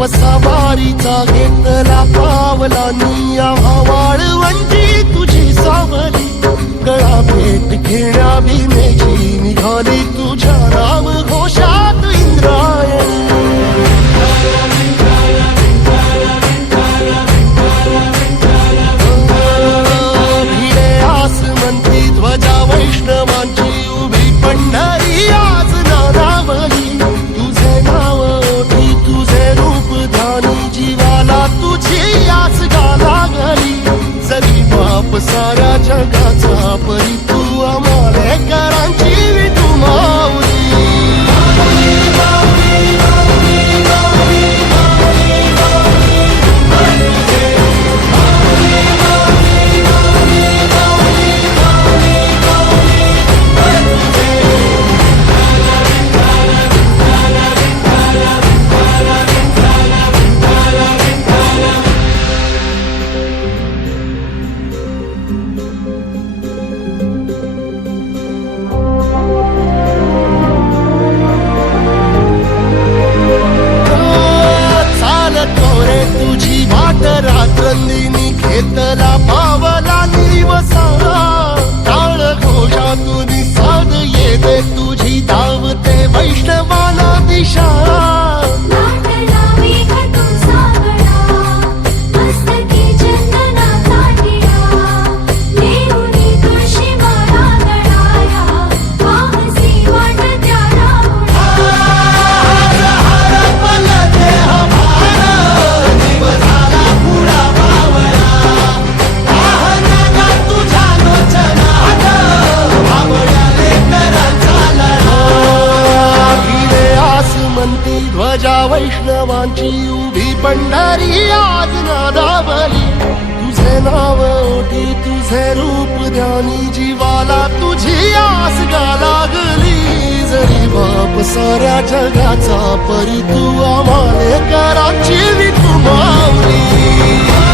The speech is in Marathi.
वसावारीचा घेतला पावला निया वाळवंटी तुझी सावली गळा भेट घेण्या भीमेची निघाली तुझ्या नाम घोषात इंद्रायणी भिडे आसमंती ध्वजा वैष्णवांची उभी पंढरी आज नानावली तुझे नाव ओठी तुझे रूप ध्यानी जीवाला तुझी आस गाला गली जरी बाप साऱ्या जगाचा परी तू आमालेकरांची विठू माऊली तुझी वाट रात्रंदिनी घेतला पावला निवसा टाळ घोषातून साध येते तुझी धावते वैष्णवाला दिशा ध्वजा वैष्णवांची उभी पंढरी आज नादावली तुझे नाव ओठी तुझे रूप ध्यानी जीवाला तुझी आस गा लागली जरी बाप साऱ्या जगाचा परी तू आमालेकरांची विठू माऊली